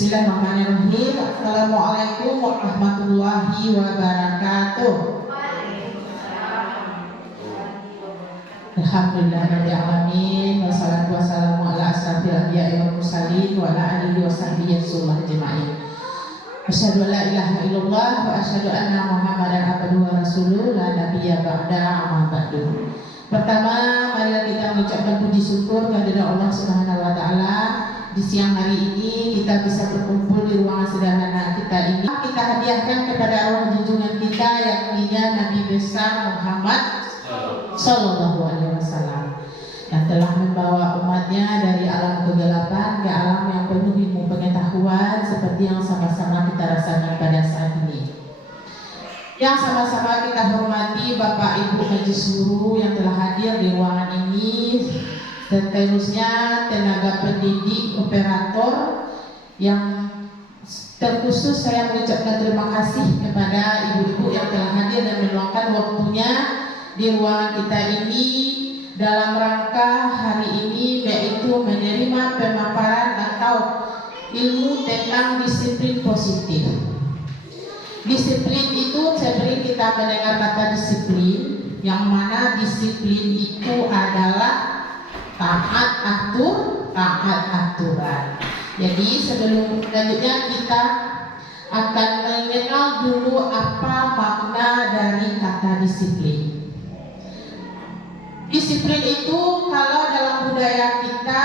Bismillahirrahmanirrahim. Assalamualaikum warahmatullahi wabarakatuh. Alhamdulillahirabbil alamin wassalatu wassalamu ala asyrafil anbiya'i wal mursalin wa ala alihi wa sahbihi ajma'in. Asyhadu an la ilaha illallah wa asyhadu anna Muhammadan abduhu wa rasuluh la nabiyya ba'da amma ba'du. Pertama, marilah kita mengucapkan puji syukur kehadirat Allah Subhanahu wa taala. Di siang hari ini kita bisa berkumpul di ruangan sederhana kita ini. Kita hadiahkan kepada arwah junjungan kita yang mulia Nabi besar Muhammad Sallallahu Alaihi Wasallam yang telah membawa umatnya dari alam kegelapan ke alam yang penuh ilmu pengetahuan seperti yang sama-sama kita rasakan pada saat ini. Yang sama-sama kita hormati Bapak Ibu Majelis Guru yang telah hadir di ruangan ini, seterusnya tenaga pendidik, operator yang terkhusus saya mengucapkan terima kasih kepada ibu-ibu yang telah hadir dan meluangkan waktunya di ruangan kita ini dalam rangka hari ini, yaitu menerima pemaparan atau ilmu tentang disiplin positif. Disiplin itu sering kita mendengar kata disiplin, yang mana disiplin itu adalah taat aturan. Jadi sebelum selanjutnya kita akan mengenal dulu apa makna dari kata disiplin. Disiplin itu kalau dalam budaya kita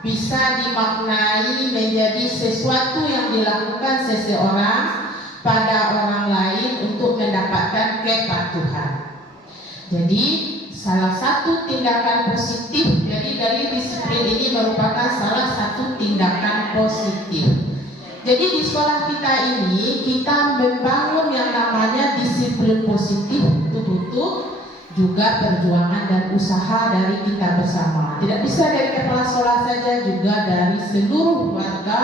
bisa dimaknai menjadi sesuatu yang dilakukan seseorang pada orang lain untuk mendapatkan kepatuhan. Jadi salah satu tindakan positif, jadi dari disiplin ini merupakan salah satu tindakan positif. Jadi di sekolah kita ini kita membangun yang namanya disiplin positif, itu butuh juga perjuangan dan usaha dari kita bersama. Tidak bisa dari kepala sekolah saja, juga dari seluruh warga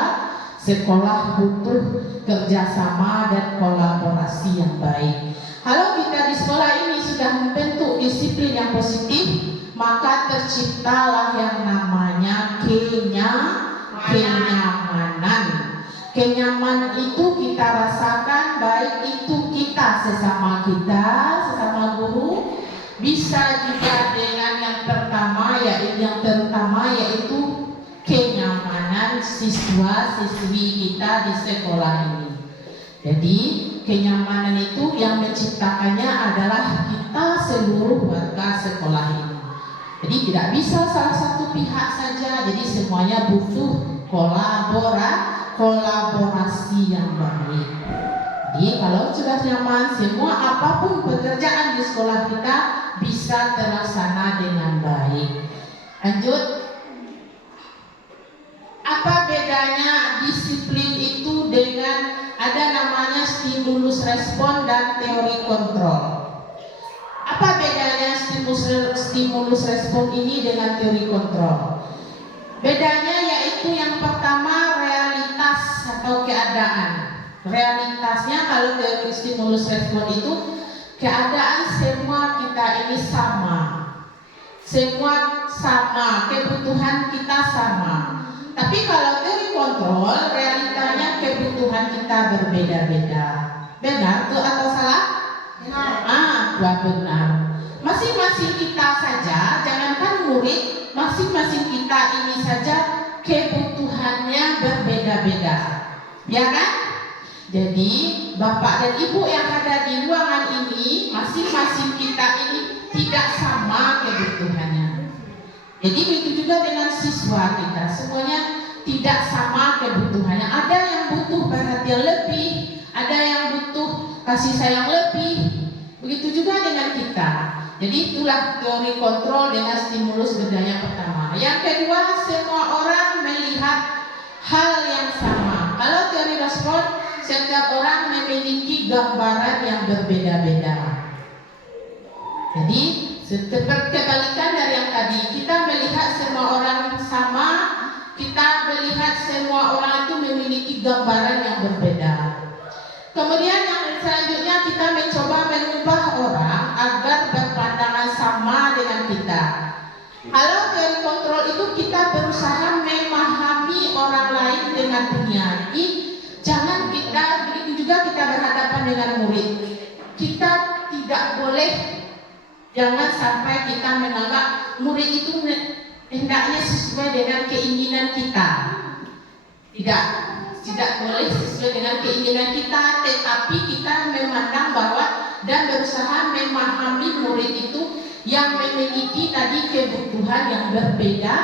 sekolah butuh kerjasama dan kolaborasi yang baik. Kalau kita di sekolah ini sudah membentuk disiplin yang positif, maka terciptalah yang namanya kenyamanan. Kenyamanan itu kita rasakan, baik itu kita sesama guru, bisa juga dengan yang pertama, yang terutama yaitu kenyamanan siswa-siswi kita di sekolah ini. Jadi kenyamanan itu yang menciptakannya adalah kita seluruh warga sekolah ini. Jadi tidak bisa salah satu pihak saja, jadi semuanya butuh kolaborasi yang baik. Jadi kalau sudah nyaman, semua apapun pekerjaan di sekolah kita bisa terlaksana dengan baik. Lanjut. Apa bedanya disiplin itu dengan ada namanya stimulus respon dan teori kontrol? Apa bedanya stimulus respon ini dengan teori kontrol? Bedanya yaitu yang pertama realitas atau keadaan. Realitasnya kalau teori stimulus respon itu keadaan semua kita ini sama. Semua sama, kebutuhan kita sama. Tapi kalau teori kontrol, realitanya kebutuhan kita berbeda-beda. Benar tuh atau salah? Benar. Benar. Masing-masing kita saja, jangankan murid, masing-masing kita ini saja kebutuhannya berbeda-beda. Ya kan? Jadi Bapak dan Ibu yang ada di ruangan ini, masing-masing kita ini tidak sama kebutuhannya. Jadi begitu juga dengan siswa kita, semuanya tidak sama kebutuhannya. Ada yang butuh perhatian lebih, ada yang butuh kasih sayang lebih. Begitu juga dengan kita. Jadi itulah teori kontrol dengan stimulus beda pertama. Yang kedua, semua orang melihat hal yang sama. Kalau teori respon, setiap orang memiliki gambaran yang berbeda-beda. Jadi kebalikan dari yang tadi, kita melihat semua orang sama, kita melihat semua orang itu memiliki gambaran yang berbeda. Kemudian yang selanjutnya kita mencoba mengubah orang agar berpandangan sama dengan kita. Kalau teori kontrol itu kita berusaha memahami orang lain dengan dunia. seterusnya. Jadi jangan kita, begitu juga kita berhadapan dengan murid, kita tidak boleh, jangan sampai kita menganggap murid itu hendaknya sesuai dengan keinginan kita. Tidak boleh sesuai dengan keinginan kita, tetapi kita memandang bahwa dan berusaha memahami murid itu yang memiliki tadi kebutuhan yang berbeda-beda.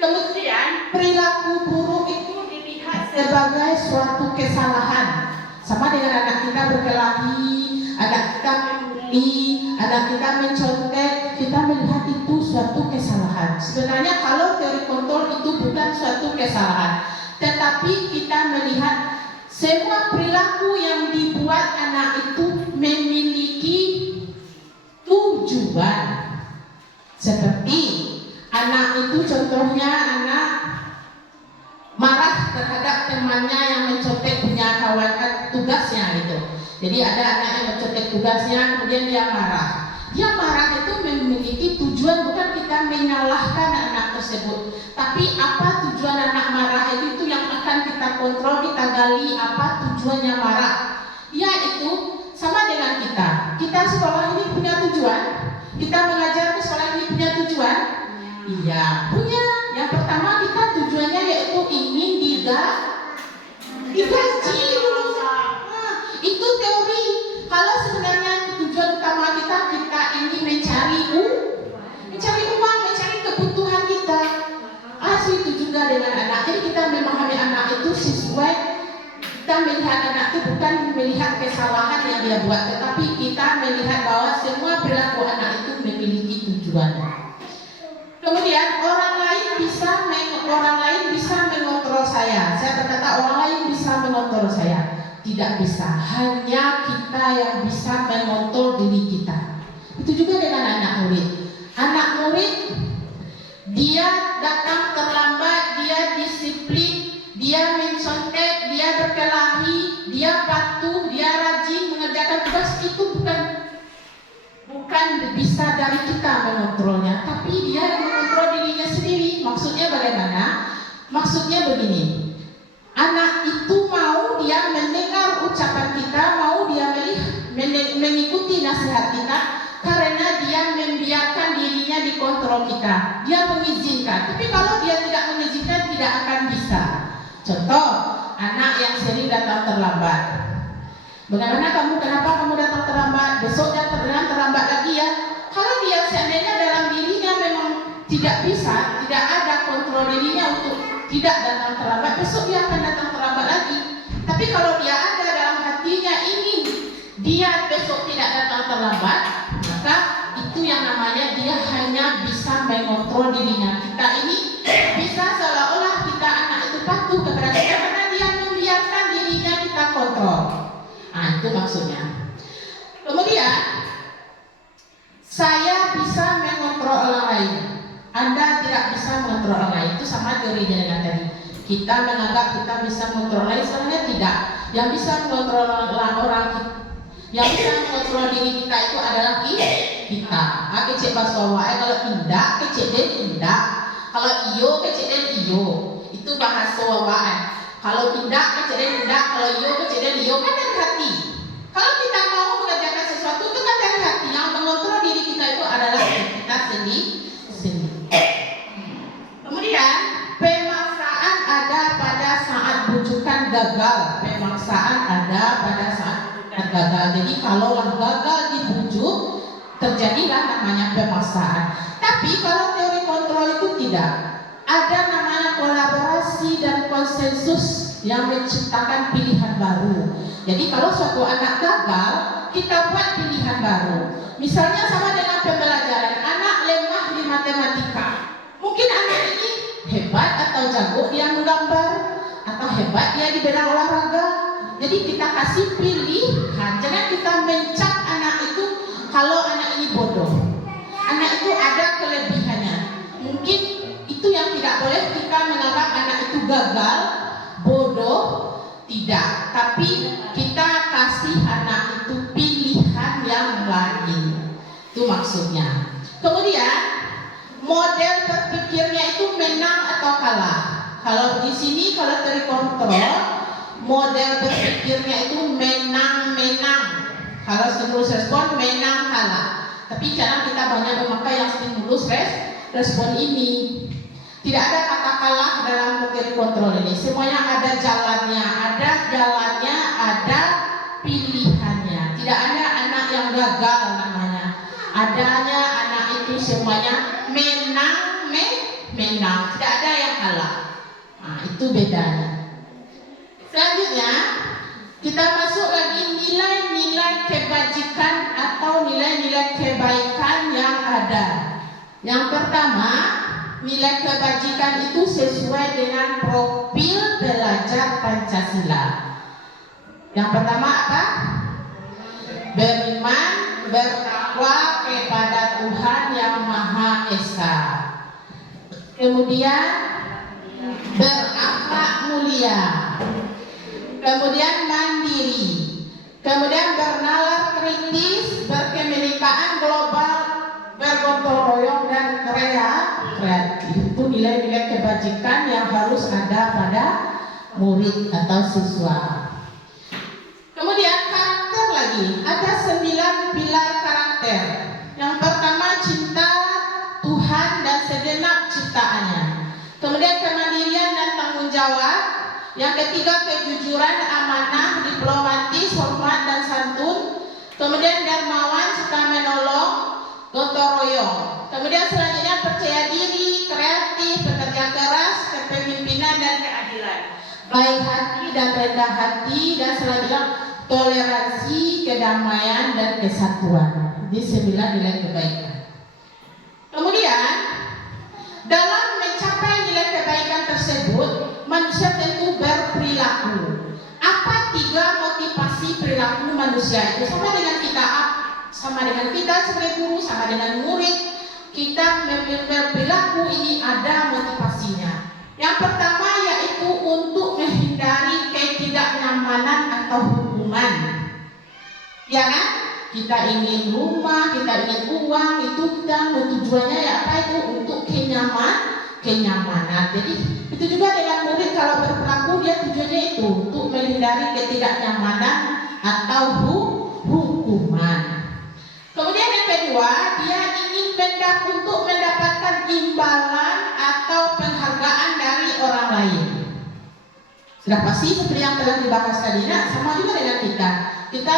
Kemudian perilaku buruk itu dilihat sebagai suatu kesalahan. Sama dengan anak kita berkelahi, anak kita membuli, anak kita mencontek, kita melihat itu suatu kesalahan. Sebenarnya kalau teori kontrol itu bukan suatu kesalahan, tetapi kita melihat semua perilaku yang dibuat anak itu memiliki tujuan. Seperti anak itu contohnya anak marah terhadap temannya yang mencontek punya kawan tugasnya gitu. Jadi ada anak yang mencontek tugasnya, kemudian dia marah. Dia marah itu memiliki tujuan, bukan kita menyalahkan anak tersebut, tapi apa tujuan anak marah itu yang akan kita kontrol, kita gali apa tujuannya marah. Dia itu sama dengan kita. Kita sekolah ini punya tujuan, kita mengajar ke sekolah ini punya tujuan. Iya, punya. Yang pertama kita tujuannya yaitu ingin digaji. Itu teori. Kalau sebenarnya tujuan utama kita ini mencari uang, mencari kebutuhan kita. Asli itu juga dengan anak. Jadi kita memahami anak itu sesuai. Kita melihat anak itu bukan melihat kesalahan yang dia buat, tetapi kita melihat bahwa semua perilaku anak itu memiliki tujuan. Kemudian orang lain bisa mengontrol saya. Saya berkata orang lain bisa mengontrol saya. Tidak bisa. Hanya kita yang bisa mengontrol diri kita. Itu juga dengan anak murid. Anak murid dia datang terlambat, dia disiplin, dia mencontek, dia berkelahi, dia patuh, dia rajin mengerjakan tugas, itu bukan bisa dari kita mengontrolnya, tapi dia yang mengontrol dirinya sendiri. Maksudnya bagaimana? Maksudnya begini, anak itu mau dia mendengar ucapan kita, mau dia mengikuti nasihat kita, karena dia membiarkan dirinya dikontrol kita, dia mengizinkan. Tapi kalau dia tidak mengizinkan, tidak akan bisa. Contoh, anak yang sering datang terlambat. Bagaimana kenapa kamu datang terlambat? Besok jangan terlambat lagi ya. Kalau dia seandainya dalam dirinya memang tidak bisa, tidak ada kontrol dirinya untuk tidak datang terlambat, besok dia akan datang terlambat lagi. Tapi kalau dia ada dalam hatinya ingin dia besok tidak datang terlambat, maka itu yang namanya dia hanya bisa mengontrol dirinya. Kita ini bisa seolah-olah kita anak itu patuh kepada kita karena dia membiarkan dirinya kita kontrol. Itu maksudnya. Kemudian saya bisa mengontrol orang lain, Anda tidak bisa mengontrol orang lain. Itu sama teorinya dengan tadi. Kita menganggap kita bisa mengontrol orang lain, sebenarnya tidak. Yang bisa mengontrol orang yang bisa mengontrol diri kita itu adalah kita. Kecek basawa, kalau tidak kecek den tidak. Kalau iyo kecek den iyo. Itu bahasa wawaan. Kalau tidak kecek den tidak, kalau iyo kecek den iyo, kan dari hati. Kalau kita mau mengerjakan sesuatu itu kan dari hati. Yang mengontrol diri kita itu adalah kita sendiri. Kemudian pemaksaan ada pada saat bujukan gagal. Pemaksaan ada pada saat bujukan gagal. Jadi kalau gagal dibujuk, terjadilah namanya pemaksaan. Tapi kalau teori kontrol itu tidak. Ada namanya kolaborasi dan konsensus yang menciptakan pilihan baru. Jadi kalau suatu anak gagal, kita buat pilihan baru. Misalnya sama dengan pembelajaran, anak lemah di matematika. Mungkin anak ini hebat atau jago dia menggambar, atau hebat dia di bidang olahraga. Jadi kita kasih pilihan, jangan kita mencap anak itu kalau anak ini bodoh. Anak itu ada kelebihannya. Mungkin itu yang tidak boleh kita menganggap anak itu gagal, bodoh, tidak. Tapi kita kasih anak itu pilihan yang lain. Itu maksudnya. Kemudian model berpikirnya itu menang atau kalah. Kalau di sini kalau teori kontrol, model berpikirnya itu menang-menang. Kalau stimulus respon menang kalah. Tapi sekarang kita banyak memakai yang stimulus respon ini. Tidak ada kata kalah dalam teori kontrol ini. Semuanya ada jalannya, ada pilihannya. Tidak ada anak yang gagal namanya. Adanya anak itu semuanya menang. Tidak ada yang kalah. Nah, itu bedanya. Selanjutnya kita masuk lagi nilai-nilai kebajikan atau nilai-nilai kebaikan yang ada. Yang pertama, nilai kebajikan itu sesuai dengan profil belajar Pancasila. Yang pertama apa? Beriman, bertakwa kepada Tuhan Yang Maha Esa. Kemudian berakhlak mulia. Kemudian mandiri. Kemudian bernalar kritis, berkebinekaan global, bergotong royong dan kreatif. Itu nilai-nilai kebajikan yang harus ada pada murid atau siswa. Kemudian karakter lagi, ada 9 pilar karakter. Yang pertama cinta Tuhan dan segenap ciptaannya. Kemudian kemandirian dan tanggung jawab. Yang ketiga kejujuran, amanah, diplomatis, hormat dan santun. Kemudian dermawan, suka menolong, gotong royong. Kemudian selanjutnya percaya diri, kreatif, bekerja keras, kepemimpinan dan keadilan. Baik hati dan rendah hati, dan selanjutnya toleransi, kedamaian dan kesatuan. Ini 9 nilai kebaikan. Kemudian dalam mencapai nilai kebaikan tersebut, manusia tentu berperilaku. Apa 3 motivasi perilaku manusia itu? Sama dengan kita sebagai guru, sama dengan murid, kita berperilaku ini ada motivasinya. Yang pertama yaitu untuk menghindari ketidaknyamanan atau hukuman. Ya kan? Kita ingin rumah, kita ingin uang, itu kita tujuannya ya apa itu? Untuk kenyamanan. Jadi itu juga dengan murid kalau berperilaku dia tujuannya itu untuk menghindari ketidaknyamanan atau hukuman. Kemudian yang kedua, dia ingin untuk mendapatkan imbalan atau penghargaan dari orang lain. Sudah pasti seperti yang telah dibahas tadi, nah, sama juga dengan kita. Kita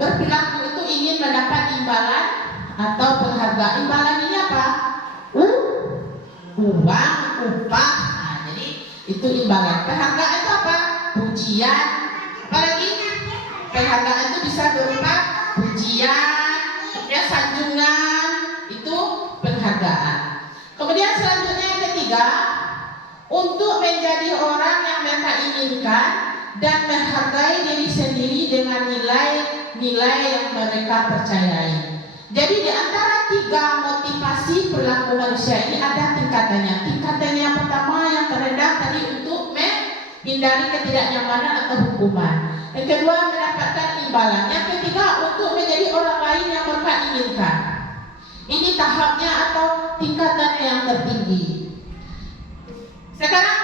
berperilaku itu ingin mendapat imbalan atau penghargaan. Imbalan ini apa? Uang, upah. Nah, jadi itu imbalan. Penghargaan itu apa? Pujian. Apalagi penghargaan itu bisa berupa pujian, ya sanjungan, itu penghargaan. Kemudian selanjutnya yang ketiga, untuk menjadi orang yang mereka inginkan dan menghargai diri sendiri dengan nilai-nilai yang mereka percayai. Jadi di antara 3 motivasi perilaku manusia ini ada tingkatannya. Tingkatannya yang pertama yang terendah tadi untuk menghindari ketidaknyamanan atau hukuman. Yang kedua mendapatkan imbalan. Yang ketiga untuk menjadi orang lain yang mereka inginkan. Ini tahapnya atau tingkatannya yang tertinggi. Sekarang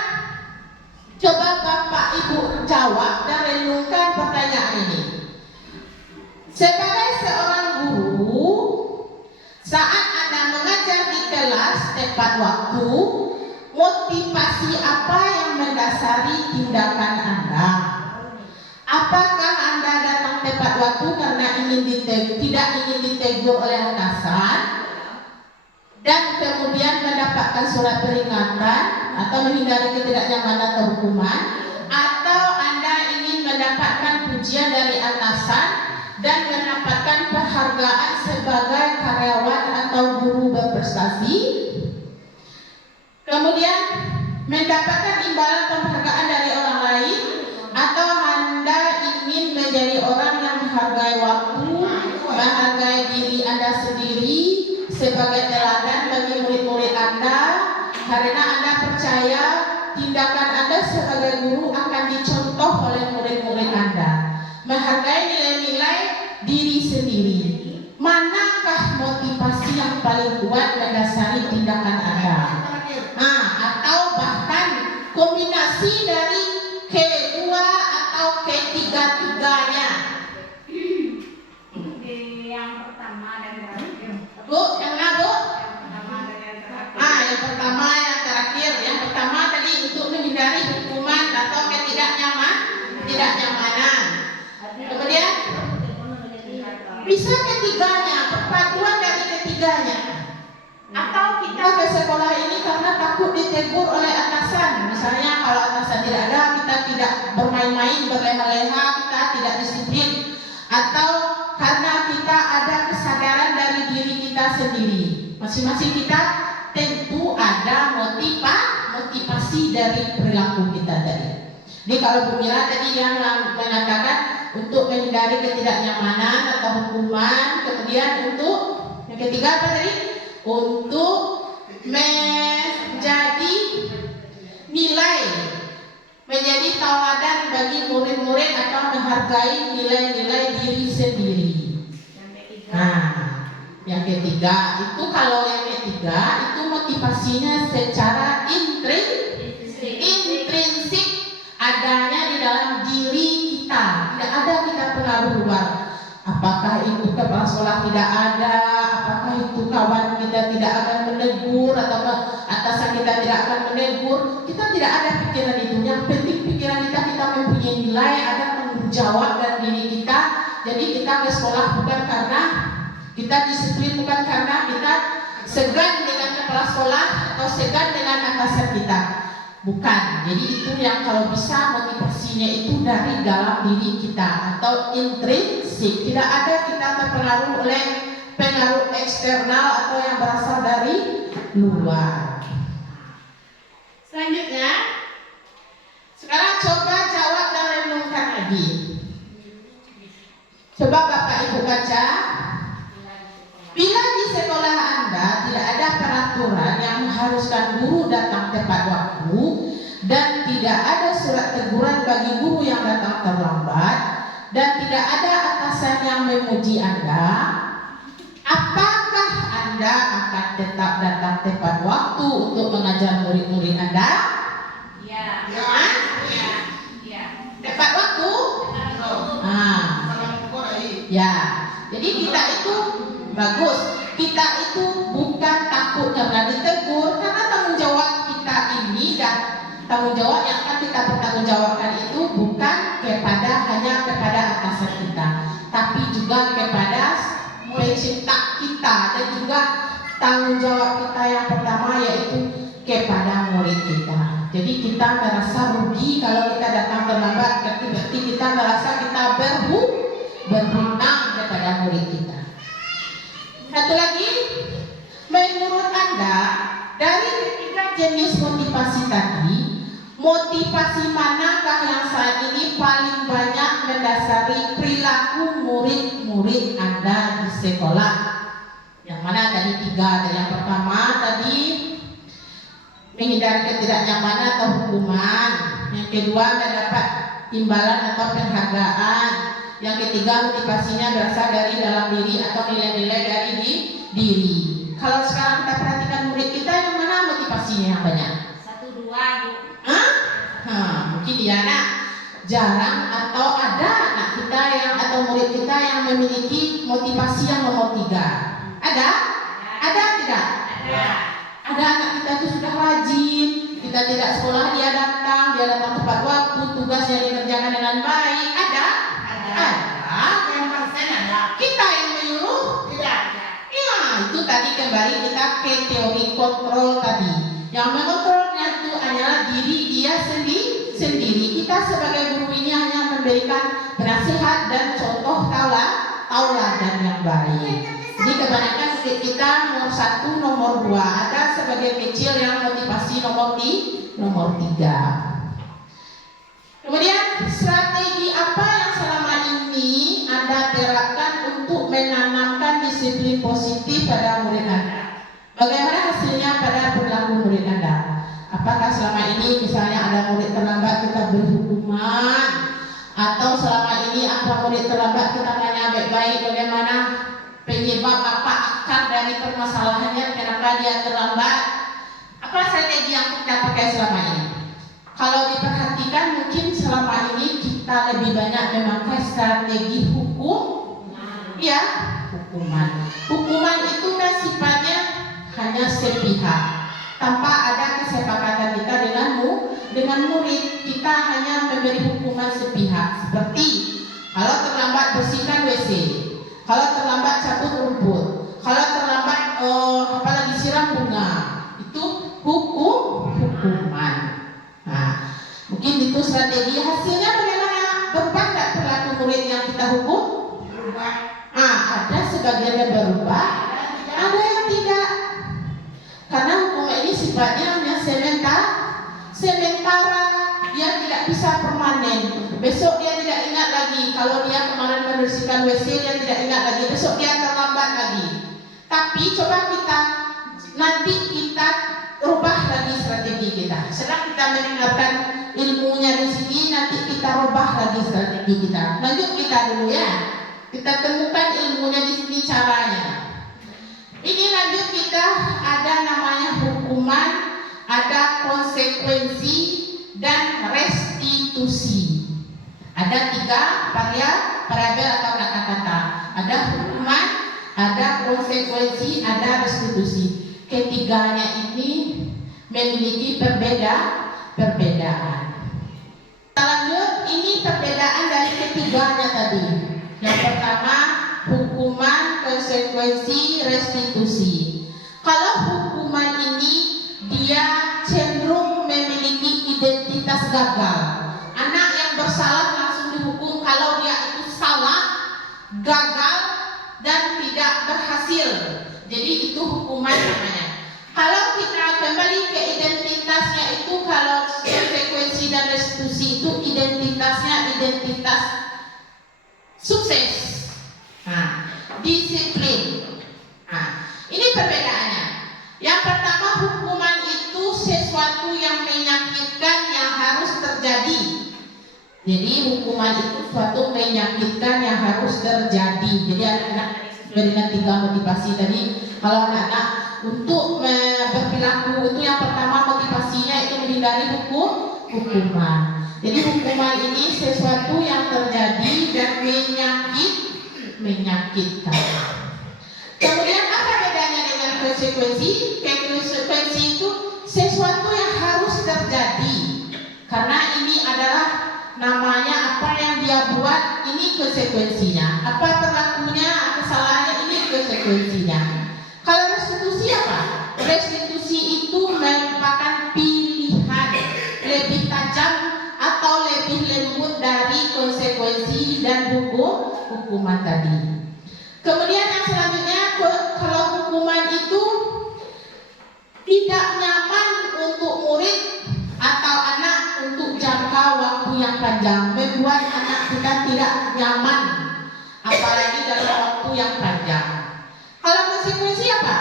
coba Bapak Ibu jawab dan renungkan pertanyaan ini. Sebagai seorang guru, saat Anda mengajar di kelas tepat waktu, motivasi apa yang mendasari tindakan Anda? Apakah Anda datang tepat waktu karena tidak ingin ditegur oleh atasan dan kemudian mendapatkan surat peringatan atau menghindari ketidaknyamanan atau hukuman, atau Anda ingin mendapatkan pujian dari atasan dan mendapatkan penghargaan sebagai karyawan atau guru berprestasi, kemudian mendapatkan imbalan penghargaan dari orang lain, atau Anda ingin menjadi orang yang menghargai waktu, menghargai diri Anda sendiri sebagai teladan bagi murid-murid Anda, karena Anda percaya tindakan Anda sebagai guru akan dicontoh oleh murid-murid Anda. Menghargai nilai-nilai diri sendiri. Manakah motivasi yang paling kuat mendasari tindakan Anda? Atau bahkan kombinasi motivasi dari kedua atau ketiga-tiganya? Yang pertama dan terakhir. Bu, yang mana Bu? Yang pertama dan yang terakhir. Yang pertama yang terakhir. Yang pertama tadi untuk menghindari hukuman atau ketidaknyamanan. Kemudian bisa ketiganya, perpaduan dari ketiganya. Atau kita ke sekolah ini karena takut ditegur oleh atasan. Misalnya kalau atasan tidak ada, kita tidak bermain-main, berleha-leha, kita tidak disiplin. Atau karena kita ada kesadaran dari diri kita sendiri. Masing-masing kita tentu ada motivasi dari perilaku kita tadi. Jadi kalau Bu Mira tadi yang mengatakan untuk menghindari ketidaknyamanan atau hukuman, kemudian untuk yang ketiga apa tadi? Untuk menjadi nilai, menjadi tauladan bagi murid-murid atau menghargai nilai-nilai diri sendiri. Nah, yang ketiga itu kalau yang ketiga itu motivasinya secara intrinsik adanya di dalam diri kita, tidak ada kita pengaruh luar. Apakah itu kepala sekolah tidak ada, apakah itu kawan kita tidak akan menegur, atau atasan kita tidak akan menegur, kita tidak ada pikiran itu. Yang penting pikiran kita mempunyai nilai, ada tanggung jawab dan diri kita. Jadi kita ke sekolah bukan karena kita disiplin, bukan karena kita segan dengan kepala sekolah atau segan dengan atasan kita. Bukan, jadi itu yang kalau bisa motivasinya itu dari dalam diri kita atau intrinsik. Tidak ada kita terpengaruh oleh pengaruh eksternal atau yang berasal dari luar. Selanjutnya, sekarang coba jawab dan renungkan lagi. Coba Bapak Ibu baca. Bila di sekolah Anda tidak ada peraturan yang mengharuskan guru datang tepat waktu dan tidak ada surat teguran bagi guru yang datang terlambat dan tidak ada atasan yang memuji Anda, apakah Anda akan tetap datang tepat waktu untuk mengajar murid-murid Anda? Ya. Ya. Tepat waktu? Ya. Jadi kita itu bagus. Kita itu bukan takut karena ditegur, karena tanggung jawab kita ini dan tanggung jawab yang akan kita pertanggungjawabkan itu bukan hanya kepada atasan kita, tapi juga kepada pencipta kita, dan juga tanggung jawab kita yang pertama yaitu kepada murid kita. Jadi kita merasa rugi kalau kita datang terlambat, berarti kita merasa kita berhutang kepada murid kita. Satu lagi, menurut Anda dari ketiga jenis motivasi tadi, motivasi manakah yang saat ini paling banyak mendasari perilaku murid-murid Anda di sekolah? Yang mana tadi tiga? Yang pertama tadi menghindari ketidaknyamanan atau hukuman. Yang kedua mendapat imbalan atau penghargaan. Yang ketiga motivasinya berasal dari dalam diri atau nilai-nilai dari diri. Kalau sekarang kita perhatikan murid kita, yang mana motivasinya yang banyak? 1, 2, Bu. Mungkin dia anak jarang atau ada anak kita yang atau murid kita yang memiliki motivasi yang nomor 3. Ada? Ada tidak? Ada anak kita itu sudah rajin, kita tidak sekolah dia datang tepat waktu, tugasnya dikerjakan dengan baik. Ada? Yang persen ada. Kita yang menyuruh? Tidak. Ya, itu tadi kembali kita ke teori kontrol tadi. Yang mengontrolnya itu adalah diri dia sendiri. Kita sebagai guru ini hanya memberikan nasihat dan contoh tauladan yang baik. Jadi kebanyakan kita nomor 1, nomor 2, ada sebagai kecil yang motivasi nomor 3. Kemudian strategi apa yang selama ini Anda terapkan untuk menanamkan disiplin positif pada murid Anda? Bagaimana hasilnya pada perilaku murid Anda? Apakah selama ini misalnya ada murid terlambat kita beri hukuman, atau selama ini apa murid terlambat kita tanya baik-baik bagaimana penyebab, apa akar dari permasalahannya, kenapa dia terlambat? Apa strategi yang kita pakai selama ini? Kalau diperhatikan perhatikan mungkin selama ini kita lebih banyak memakai strategi hukum, ya, hukuman. Hukuman itu kan sifatnya hanya sepihak, tanpa ada kesepakatan kita dengan murid. Kita hanya memberi hukuman sepihak, seperti kalau terlambat bersihkan WC, kalau terlambat cabut rumput, kalau terlambat apalagi siram bunga, itu hukuman. Nah, mungkin itu strategi. Hasilnya bagaimana? Berubah nggak perilaku murid yang kita hukum? Berubah. Ada sebagian yang berubah, ada yang tidak. Karena hukum ini sifatnya hanya sementara, dia tidak bisa permanen. Besok dia tidak ingat lagi. Kalau dia kemarin membersihkan WC, dia tidak ingat lagi. Besok dia terlambat lagi. Tapi coba nanti kita rubah lagi strategi kita. Sedang kita mendengarkan ilmunya di sini, nanti kita rubah lagi strategi kita. Lanjut kita dulu ya. Kita temukan ilmunya di sini, caranya. Ini lanjut kita ada namanya hukuman, ada konsekuensi dan restitusi. Ada 3 variabel atau kata-kata. Ada hukuman, ada konsekuensi, ada restitusi. Ketiganya ini memiliki perbedaan. Kita lanjut, ini perbedaan dari ketiganya tadi. Yang pertama, hukuman, konsekuensi, restitusi. Kalau hukuman ini dia cenderung memiliki identitas gagal. Anak yang bersalah langsung dihukum kalau dia itu salah, gagal, dan tidak berhasil. Jadi itu hukuman namanya. Kalau kita kembali ke identitasnya itu, kalau konsekuensi dan restitusi itu identitasnya identitas sukses. Nah, disiplin. Nah, ini perbedaannya. Yang pertama, hukuman itu sesuatu yang menyakitkan yang harus terjadi. Jadi hukuman itu suatu menyakitkan yang harus terjadi. Jadi anak-anak dengan 3 motivasi tadi, kalau anak-anak untuk berperilaku itu yang pertama motivasinya itu menghindari hukuman. Jadi hukuman ini sesuatu yang terjadi dan menyakitkan. Kemudian apa bedanya dengan konsekuensi? Konsekuensi itu sesuatu yang harus terjadi. Karena ini adalah namanya apa yang dia buat, ini konsekuensinya. Apa perilakunya, kesalahannya, ini konsekuensinya. Kalau restitusi apa? Restitusi itu merupakan pilihan lebih tajam atau lebih lembut dari konsekuensi dan hukuman tadi. Kemudian yang selanjutnya, kalau hukuman itu tidak nyaman untuk murid atau anak untuk jangka waktu yang panjang, membuat anak kita tidak nyaman, apalagi dalam waktu yang panjang. Kalau konsekuensi apa?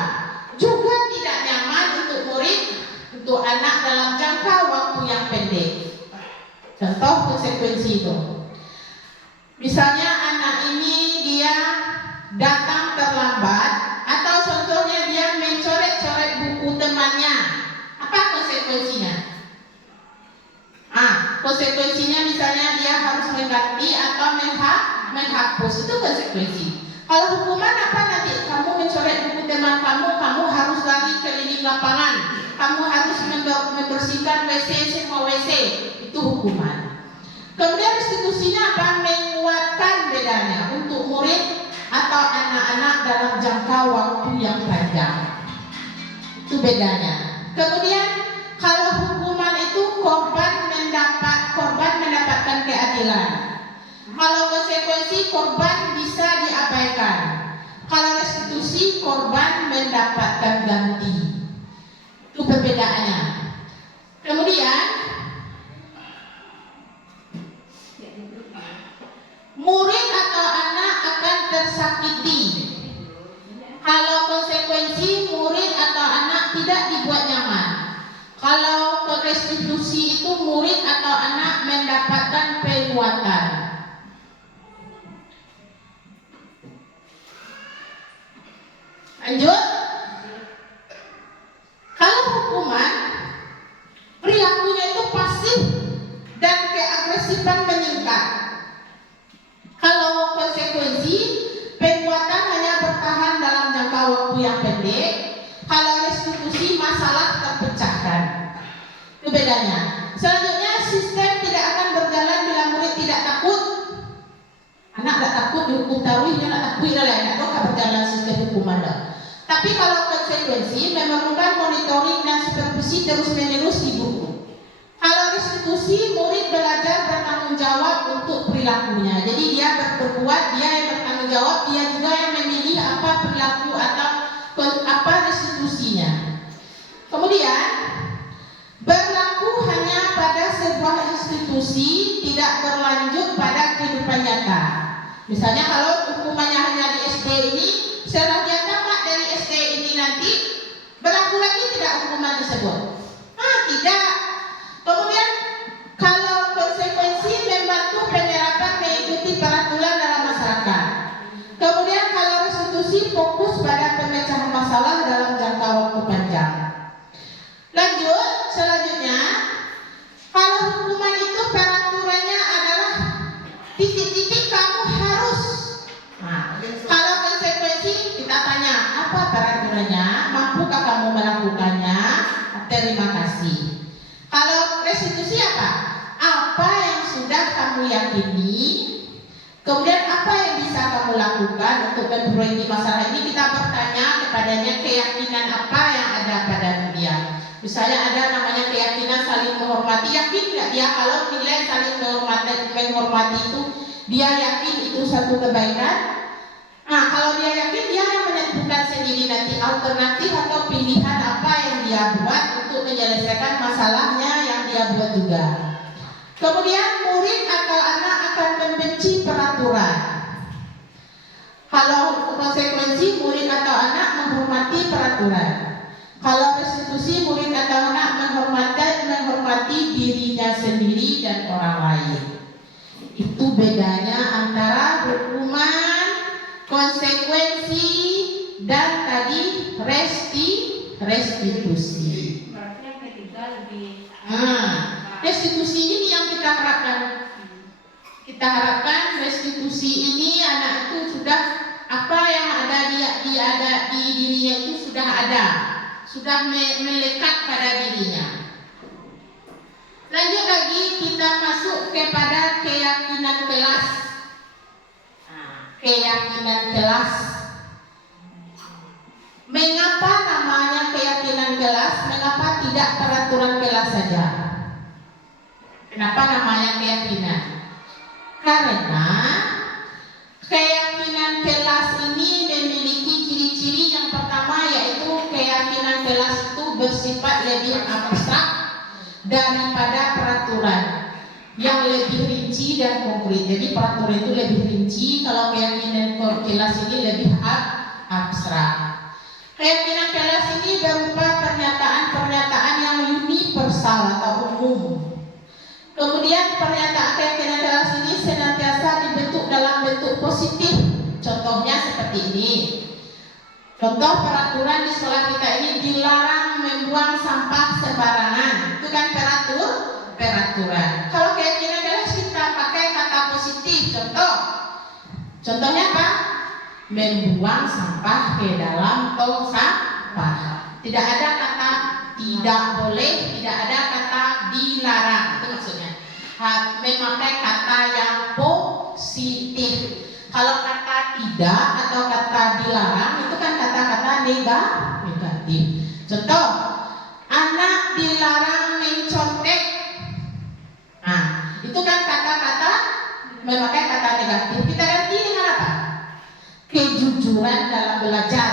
Juga tidak nyaman untuk murid, untuk anak dalam jangka waktu yang pendek. Contoh konsekuensi itu, misalnya anak ini dia datang terlambat, atau contohnya dia mencoret-coret buku temannya. Apa konsekuensinya? Konsekuensinya misalnya dia harus mengganti atau menghapus, itu konsekuensi. Kalau hukuman apa? Nanti kamu mencoret buku teman kamu harus lari keliling lapangan, kamu harus membersihkan WC, semua WC, itu hukuman. Kemudian restitusinya apa? Menguatkan bedanya untuk murid atau anak-anak dalam jangka waktu yang panjang. Itu bedanya. Kemudian kalau hukuman itu korban mendapatkan keadilan. Kalau konsekuensi korban bisa diabaikan. Kalau restitusi korban mendapatkan ganti. Itu perbedaannya. Kemudian murid atau anak akan tersakiti. Kalau konsekuensi, murid atau anak tidak dibuat nyaman. Kalau restitusi itu murid atau anak mendapatkan penguatan. Lanjut. Kalau hukuman, perilakunya itu pasif dan cepat meningkat. Kalau konsekuensi, penguatan hanya bertahan dalam jangka waktu yang pendek. Kalau restitusi, masalah terpecahkan. Itu bedanya. Selanjutnya, sistem tidak akan berjalan bila murid tidak takut. Anak tidak takut dihukum taruh, dia tidak takut lah, anak itu akan berjalan sistem hukuman dah. Tapi kalau konsekuensi, memerlukan monitoring dan supervisi terus-menerus di buku. Kalau restitusi, murid belajar bertanggung jawab untuk perilakunya. Jadi dia berbuat, dia yang bertanggung jawab, dia juga yang memilih apa perilaku atau apa restitusinya. Kemudian berlaku hanya pada sebuah institusi, tidak berlanjut pada kehidupan nyata. Misalnya kalau hukumannya hanya di SD ini, setelah dia tamat dari SD ini nanti berlaku lagi tidak hukuman tersebut? Tidak. Kemudian kalau konsekuensi membantu penyerapan mengikuti peraturan dalam masyarakat. Kemudian kalau restitusi fokus pada pemecahan masalah dalam jangka waktu panjang. Lanjut, selanjutnya, kalau hukuman itu peraturannya adalah titik-titik kamu harus. Kalau konsekuensi kita tanya apa peraturannya, mampukah kamu melakukannya? Terima kasih. Kalau restitusi apa? Apa yang sudah kamu yakini, kemudian apa yang bisa kamu lakukan untuk memperbaiki masalah ini. Kita bertanya kepadanya keyakinan apa yang ada pada dia. Misalnya ada namanya keyakinan saling menghormati. Yakin nggak dia kalau nilai saling menghormati itu dia yakin itu satu kebaikan? Kalau dia yakin, dia yang menentukan sendiri nanti alternatif atau pilihan apa yang dia buat untuk menyelesaikan masalahnya yang dia buat juga. Kemudian murid atau anak akan membenci peraturan. Kalau konsekuensi, murid atau anak menghormati peraturan. Kalau restitusi, murid atau anak menghormati dirinya sendiri dan orang lain. Itu bedanya antara hukuman, konsekuensi, dan tadi restitusi. Berarti yang ketiga lebih. Restitusi ini yang kita harapkan. Kita harapkan restitusi ini anak itu sudah apa yang ada di dirinya itu sudah ada, sudah melekat pada dirinya. Lanjut lagi kita masuk kepada keyakinan kelas. Keyakinan kelas. Mengapa namanya keyakinan kelas? Mengapa tidak peraturan kelas saja? Kenapa namanya keyakinan? Karena keyakinan kelas ini memiliki ciri-ciri. Yang pertama yaitu keyakinan kelas itu bersifat lebih abstrak daripada peraturan yang lebih rinci dan konkret. Jadi peraturan itu lebih rinci, kalau keyakinan kelas ini lebih abstrak. Keyakinan kelas ini berupa pernyataan-pernyataan yang universal atau umum. Kemudian pernyataan keyakinan kelas ini senantiasa dibentuk dalam bentuk positif. Contohnya seperti ini. Contoh peraturan di sekolah kita ini dilarang membuang sampah sembarangan. Itu kan peraturan. Kalau keyakinan kelas kita pakai kata positif. Contohnya apa? Membuang sampah ke dalam tong sampah. Tidak ada kata tidak boleh, tidak ada kata dilarang. Itu maksudnya. Memakai kata yang positif. Kalau kata tidak atau kata dilarang itu kan kata-kata negatif. Contoh, anak dilarang mencontek. Itu kan kata-kata memakai kata negatif. Kita ganti dengan apa? Kejujuran dalam belajar,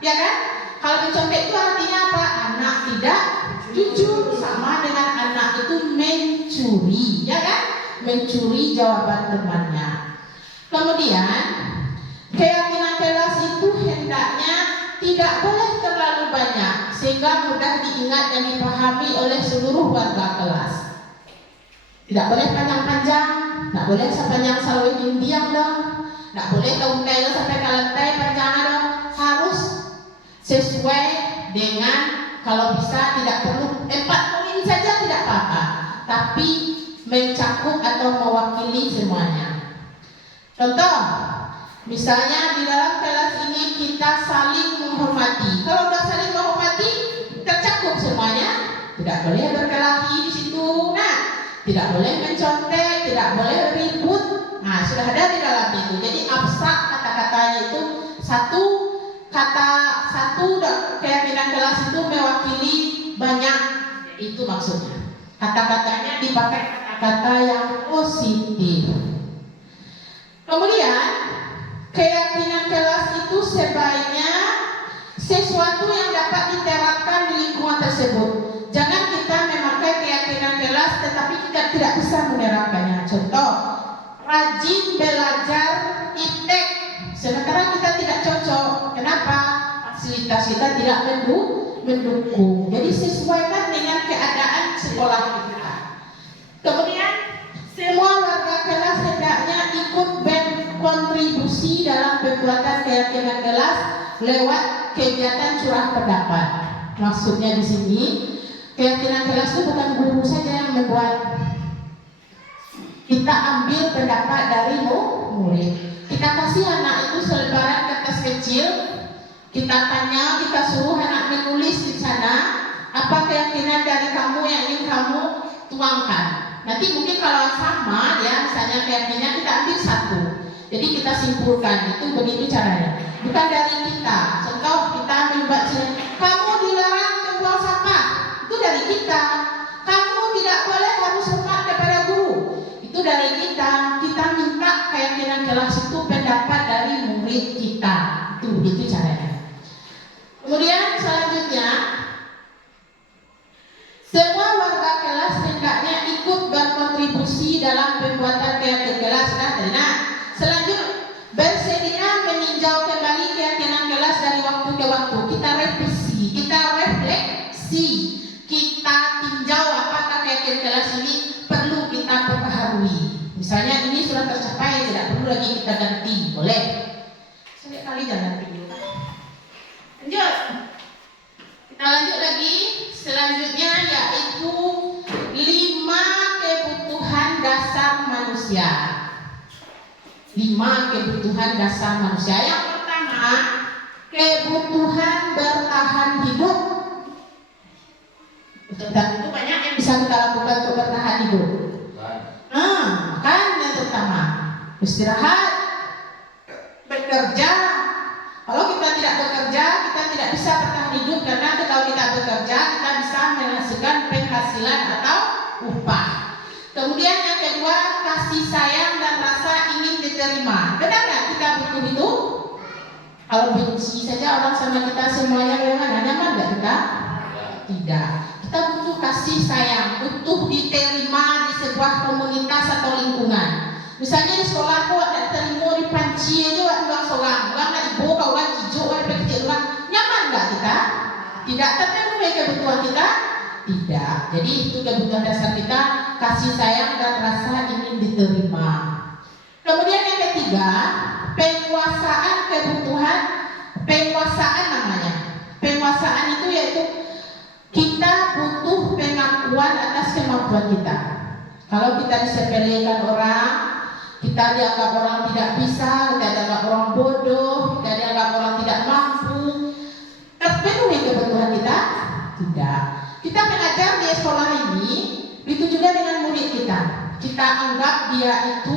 ya kan? Kalau mencontek itu artinya apa? Anak tidak jujur, sama dengan anak itu mencuri, ya kan? Mencuri jawaban temannya. Kemudian keyakinan kelas itu hendaknya tidak boleh terlalu banyak sehingga mudah diingat dan dipahami oleh seluruh warga kelas. Tidak boleh panjang-panjang, tidak boleh sepanjang salwe diam dong, tidak boleh tauntai sampai ke lantai panjang dong. Harus sesuai dengan, kalau bisa tidak perlu 4 poin saja tidak apa-apa, tapi mencakup atau semuanya. Contoh, misalnya di dalam kelas ini kita saling menghormati. Kalau udah saling menghormati, tercakup semuanya. Tidak boleh berkelahi di situ. Nah, tidak boleh mencontek, tidak boleh ribut. Nah, sudah ada di dalam itu. Jadi abstrak kata-katanya itu satu keyakinan kelas itu mewakili banyak, itu maksudnya. Kata-katanya dipakai kata-kata yang positif. Kemudian keyakinan kelas itu sebaiknya sesuatu yang dapat diterapkan di lingkungan tersebut. Jangan kita memakai keyakinan kelas tetapi kita tidak bisa menerapkannya. Contoh, rajin belajar iptek sementara kita tidak cocok. Kenapa? Fasilitas kita tidak mendukung. Jadi sesuaikan dengan keadaan sekolah kita. Kemudian semua warga kelas hendaknya ikut berkontribusi dalam pembuatan keyakinan kelas lewat kegiatan curah pendapat. Maksudnya di sini keyakinan kelas itu bukan guru saja yang membuat. Kita ambil pendapat dari murid. Kita kasih anak itu selebaran kertas kecil. Kita tanya, kita suruh anak menulis di sana apa keyakinan dari kamu yang ingin kamu tuangkan. Nanti mungkin kalau sama ya, misalnya keyakinannya kita ambil satu. Jadi kita simpulkan, itu begitu caranya. Bukan dari kita. Contoh kita membaca, kamu dilarang membuang sampah. Itu dari kita. Kamu tidak boleh harus hormat kepada guru. Itu dari kita. Kita minta keyakinan kelas itu pendapat dari murid kita. Itu begitu caranya. Kemudian selanjutnya, semua warga kelas hendaknya ikut berkontribusi dalam pembuatan keyakinan kelas. Nah, selanjutnya bersedia meninjau kembali keyakinan kelas dari waktu ke waktu. Kita revisi, kita refleksi, kita tinjau apakah keyakinan kelas ini perlu kita perbaharui. Misalnya ini sudah tercapai, tidak perlu lagi kita ganti, boleh. Sekali jangan video. Lanjut. Kita lanjut lagi. Selanjutnya yaitu 5 kebutuhan dasar manusia. 5 kebutuhan dasar manusia. Yang pertama, kebutuhan bertahan hidup. Dan itu banyak yang bisa kita lakukan untuk bertahan hidup. Kan yang pertama, istirahat, bekerja. Kalau kita tidak bekerja, kita tidak bisa bertahan hidup, karena kalau kita bekerja, kita bisa menghasilkan penghasilan atau upah. Kemudian yang kedua, kasih sayang dan rasa ingin diterima. Benar nggak kita butuh itu? Kalau benci saja orang sama kita semuanya bagaimana? Nyaman nggak kita? Tidak. Kita butuh kasih sayang, butuh diterima di sebuah komunitas atau lingkungan. Misalnya di sekolah kok ada terima di panci aja orang seorang, orang nak ibu, orang hijau, orang kecil, orang nyaman nggak kita? Tidak. Terpenuhi kebutuhan kita? Tidak. Jadi itu kebutuhan dasar kita, kasih sayang dan rasa ingin diterima. Kemudian yang ketiga, penguasaan kebutuhan, penguasaan namanya. Penguasaan itu yaitu kita butuh pengakuan atas kemampuan kita. Kalau kita disepelekan orang, kita dianggap orang tidak bisa, kita dianggap orang bodoh, kita dianggap orang tidak mampu. Terpenuhi kebutuhan kita? Tidak. Kita mengajar di sekolah ini, itu juga dengan murid kita. Kita anggap dia itu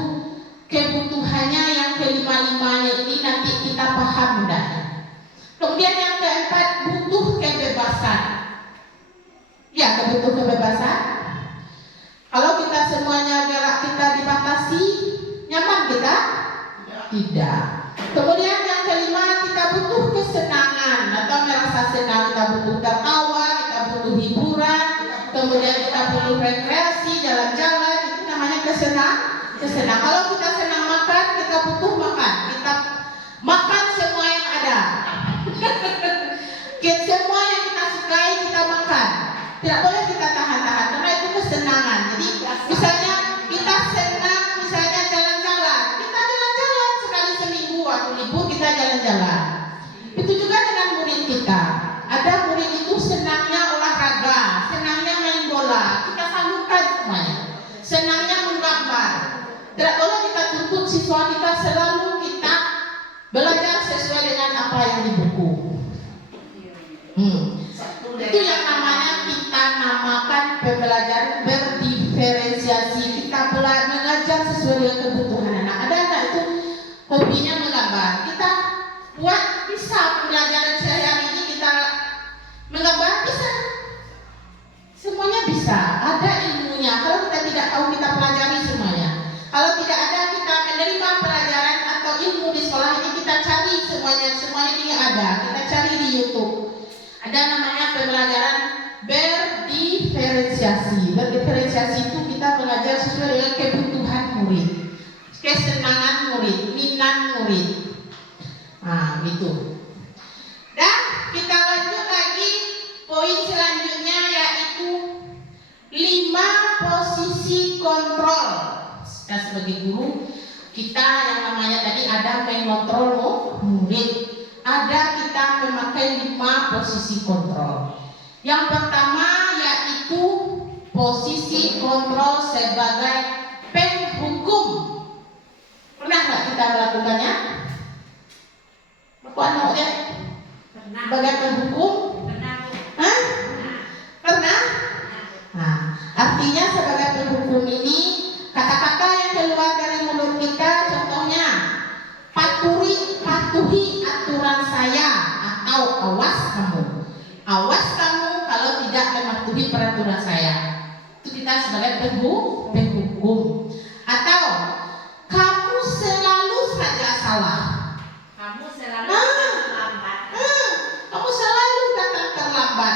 kebutuhannya yang kelima-limanya ini nanti kita paham hendaknya. Kemudian yang keempat, butuh kebebasan. Ya, butuh kebebasan. Kalau kita semuanya gerak kita dibatasi, nyaman kita? Tidak. Kemudian yang kelima, kita butuh kesenangan atau merasa senang. Kita butuh tertawa, kita butuh hiburan, kemudian kita butuh rekreasi, jalan-jalan. Itu namanya kesenang. Kalau kita senang makan, kita butuh makan. Kita makan semua yang ada. Semua yang kita sukai kita makan. Tidak boleh kita tahan-tahan karena itu kesenangan. Jadi misalnya kita senang, misalnya jalan-jalan, kita jalan-jalan sekali seminggu atau libur kita jalan-jalan. Itu juga dengan murid kita. Ada murid itu senangnya olahraga, senangnya main bola, kita salurkan semuanya. Senangnya menggambar. Tidak boleh yang di buku. Itu yang namanya kita namakan pembelajaran berdiferensiasi. Kita mengajar sesuai dengan kebutuhan anak. Ada anak itu hobinya menggambar. Kita buat bisa pembelajaran sehari-hari ini kita menggambar bisa. Semuanya bisa. Ada ilmunya. Kalau kita tidak tahu kita pelajari semuanya. Kalau tidak ada kita menerima pelajaran atau ilmu di sekolah ini kita cari semuanya ini ada. Kita cari di YouTube. Ada namanya pembelajaran berdiferensiasi. Berdiferensiasi itu kita belajar sesuai dengan kebutuhan murid, kesenangan murid, minat murid. Nah, gitu. Dan kita lanjut lagi poin selanjutnya yaitu 5 posisi kontrol. Kita sebagai guru, kita yang namanya tadi ada mengontrol murid. Ada kita memakai 5 posisi kontrol. Yang pertama yaitu posisi kontrol sebagai penghukum. Pernah nggak kita melakukannya? Pernah ya? Sebagai penghukum? Hah? Pernah? Nah, artinya sebagai penghukum ini kata-kata yang keluar dari mulut kita, contohnya patuhi aturan saya atau awas kamu kalau tidak mematuhi peraturan saya. Itu kita sebagai penghukum. Atau kamu selalu saja salah. Kamu selalu terlambat. Kamu selalu datang terlambat.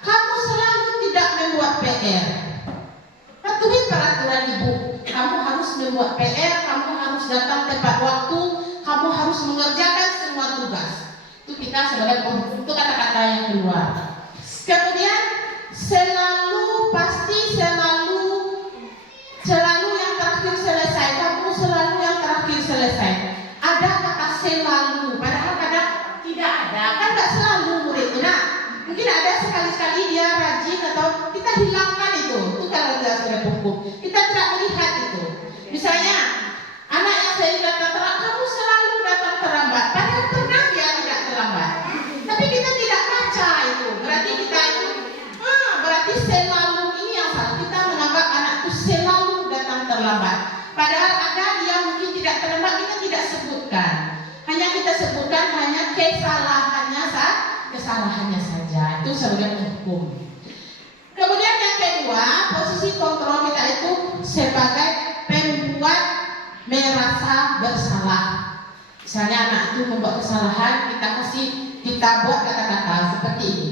Kamu selalu tidak membuat PR. Patuhi peraturan ibu. Kamu harus membuat PR. Kamu harus datang tepat waktu. Kamu harus mengerjakan semua tugas. Itu kita sebagai penghukum. Itu kata-kata yang keluar. Kemudian selalu yang terakhir selesai. Kamu selalu yang terakhir selesai. Ada kata selalu. Padahal kadang tidak ada. Kan nggak selalu murid. Nah, mungkin ada sekali-sekali dia rajin atau kita hilangkan itu. Itu kalau dia sebagai penghukum. Kita tidak melihat itu. Misalnya anak yang saya datang terlambat, kamu selalu datang terlambat. Padahal pernah dia tidak terlambat. Tapi kita tidak baca itu. Berarti kita itu, berarti selalu ini yang salah. Kita menganggap anak itu selalu datang terlambat. Padahal ada dia mungkin tidak terlambat, kita tidak sebutkan. Hanya kita sebutkan hanya kesalahannya saja. Itu sebagai penghukum. Kemudian yang kedua, posisi kontrol kita itu sebagai pembuat merasa bersalah. Misalnya anak itu membuat kesalahan, kita buat kata-kata seperti ini.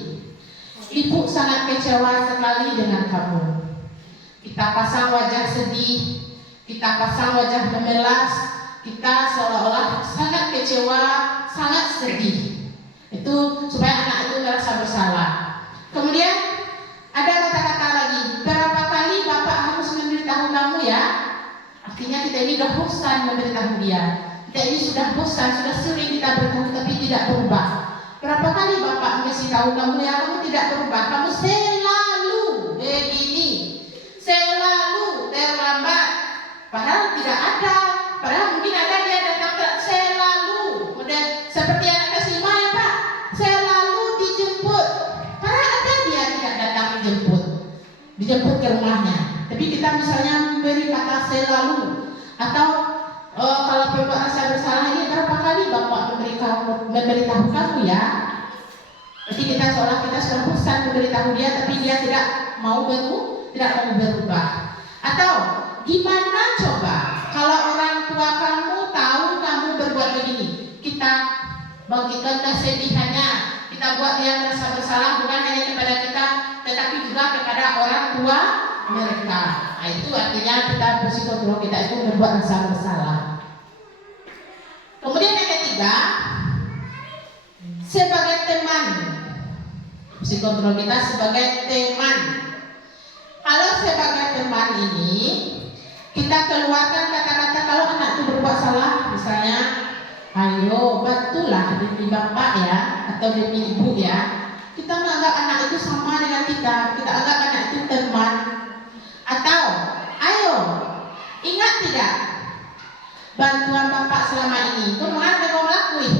Ibu sangat kecewa sekali dengan kamu. Kita pasang wajah sedih, kita pasang wajah gemelas, kita seolah-olah sangat kecewa, sangat sedih. Itu supaya anak itu merasa bersalah. Kemudian ada kata-kata lagi, berapa kali Bapak harus memberitahu kamu ya? Artinya kita ini sudah bosan memberitahu dia. Kita ini sudah bosan, sudah sering kita beritahu tapi tidak berubah. Berapa kali Bapak mesti tahu kamu ya, kamu tidak berubah. Kamu selalu begini, selalu terlambat. Padahal tidak ada. Padahal mungkin ada dia datang selalu. Kemudian seperti anak kelas 5 ya Pak, selalu dijemput. Padahal ada dia tidak datang dijemput ke rumahnya. Tapi kita misalnya memberi kata selalu. Atau kalau Bapak rasa bersalah ini berapa kali Bapak memberitahu kamu ya? Jadi kita seolah kita sudah bosan memberitahu dia, tapi dia tidak mau berubah. Atau gimana coba kalau orang tua kamu tahu kamu berbuat begini? Kita bangkitkan kesedihannya, kita buat dia merasa bersalah bukan hanya kepada kita, tetapi juga kepada orang tua mereka. Nah, itu artinya kita posisi kontrol kita itu membuat rasa bersalah. Kemudian yang ketiga, sebagai teman. Posisi kontrol kita sebagai teman. Kalau sebagai teman ini kita keluarkan kata-kata kalau anak itu berbuat salah, misalnya, ayo bantulah demi bapak ya, atau demi ibu ya. Kita menganggap anak itu sama dengan kita anggap anak itu teman. Atau, ayo, ingat tidak bantuan bapak selama ini? Kemana kau lakuin?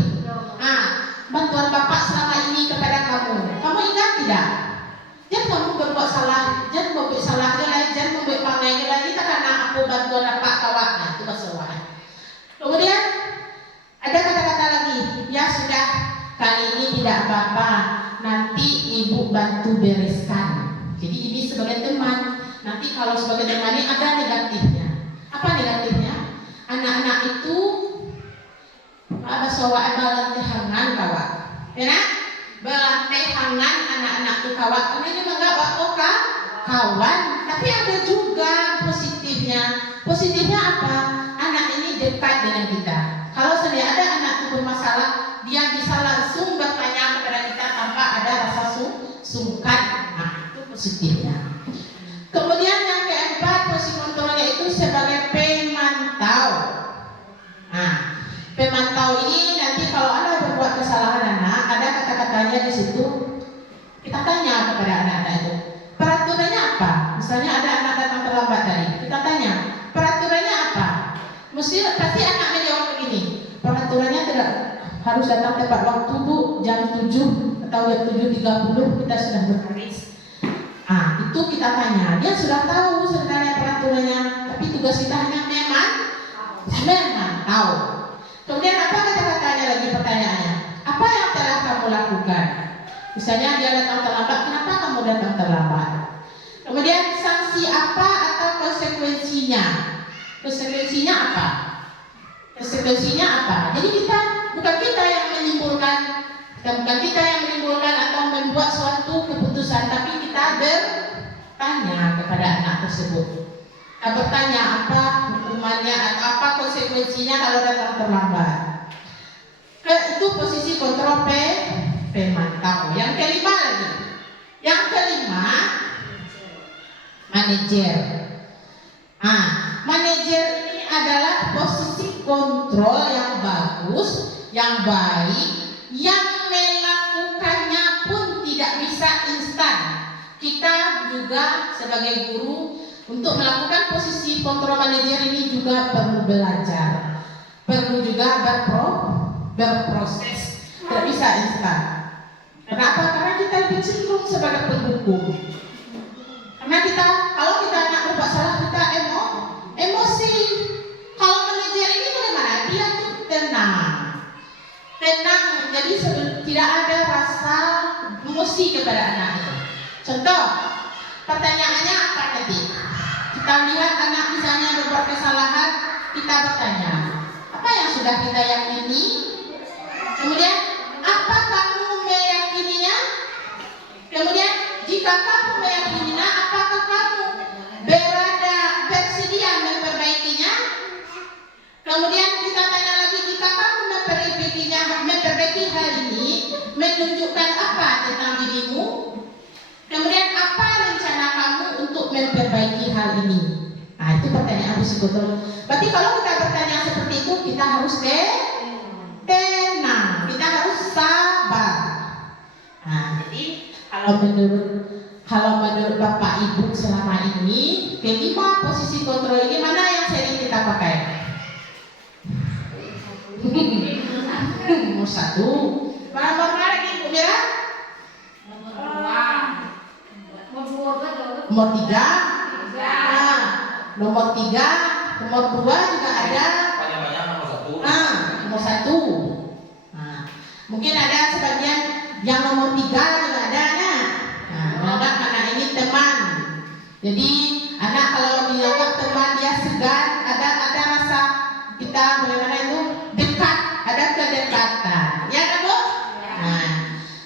bapak selama ini kepada kamu. Kamu ingat tidak? Jangan kamu berbuat salah, jangan membuat salah lagi, jangan membuat pangai lagi. Tak karena aku bantuan bapak kawatnya itu masalah. Kemudian ada kata-kata lagi, ya sudah kali ini tidak apa-apa, nanti ibu bantu bereskan. Jadi ini sebagai teman. Nanti kalau sebagai teman ini ada negatifnya. Apa negatifnya? Anak-anak itu ada sawah balantehangan kawat, ya nak? Balantehangan anak-anak itu kawat. Karena ini menganggap waktu kawan. Tapi ada juga positifnya. Positifnya apa? Anak ini dekat dengan kita. Kalau seandainya ada anak itu bermasalah, dia bisa langsung bertanya kepada kita tanpa ada rasa sungkan. Nah, itu positifnya. Kemudian yang keempat, posisi kontrolnya itu sebagai pemantau. Nah, pemantau ini nanti kalau ada berbuat kesalahan anak, ada kata-katanya di situ. Kita tanya kepada anak-anak itu, peraturannya apa? Misalnya ada anak datang terlambat tadi, kita tanya, peraturannya apa? Pasti anak menjawab begini, peraturannya tidak harus datang tepat waktu bu, jam 7 atau jam 7.30 kita sudah berbaris. Ah, itu kita tanya, dia sudah tahu sebenarnya peraturannya, tapi tugas kita hanya memantau. Kemudian apa kata-katanya lagi pertanyaannya? Apa yang telah kamu lakukan? Misalnya dia datang terlambat, kenapa kamu datang terlambat? Kemudian sanksi apa atau konsekuensinya? Konsekuensinya apa? Konsekuensinya apa? Jadi bukan kita yang menimbulkan atau membuat suatu keputusan, tapi kita bertanya kepada anak tersebut. Kita bertanya apa hukumannya atau apa konsekuensinya kalau datang terlambat. Itu posisi kontrol pemantau. Yang kelima lagi. Yang kelima, manajer. Manajer ini adalah posisi kontrol yang bagus, yang baik, yang melakukannya pun tidak bisa instan. Kita juga sebagai guru untuk melakukan posisi kontrol manajer ini juga perlu belajar, perlu juga berproses, tidak bisa instan. Kenapa? Karena kita lebih cenderung sebagai pendukung. Karena kalau kita anak berbuat salah, kita emosi. Kalau manajer ini bagaimana? Dia tuh tenang, jadi tidak ada rasa emosi kepada anak itu. Contoh, pertanyaannya apa nanti? Kita lihat anak misalnya berbuat kesalahan, kita bertanya, apa yang sudah kita yakini? Kemudian, apa kamu meyakininya? Kemudian, jika kamu meyakininya, apakah kamu bersedia memperbaikinya? Kemudian kita tanya lagi, jika kamu memperbaiki hal ini, menunjukkan apa tentang dirimu? Kemudian apa rencana kamu untuk memperbaiki hal ini? Nah, itu pertanyaan psikoterapis. Berarti kalau kita bertanya seperti itu, kita harus tenang, kita harus sabar. Nah, jadi kalau menurut Bapak Ibu selama ini, kelima posisi kontrol ini mana yang sering kita pakai? Nomor 1. Nomor lagi Bu Mira? Nomor 3. Nomor 3, nomor 2 juga ada. Nomor 1. Mungkin ada sebagian yang nomor 3 juga ada. Menganggap anak ini teman. Jadi anak kalau dianggap teman, dia segan, ada rasa kita bagaimana itu dekat, ada kedekatan. Ya kan Bu?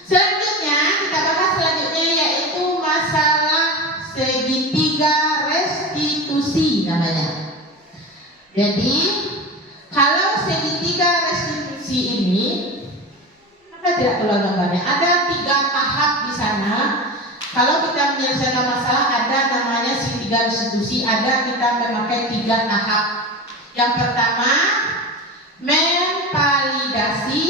Selanjutnya kita bahas yaitu masalah segitiga restitusi namanya. Jadi kalau segitiga restitusi ini, apa tidak keluar gambarnya? Ada 3 tahap di sana. Kalau kita menyelesaikan masalah, ada namanya segitiga restitusi. Ada kita memakai 3 tahap. Yang pertama, memvalidasi,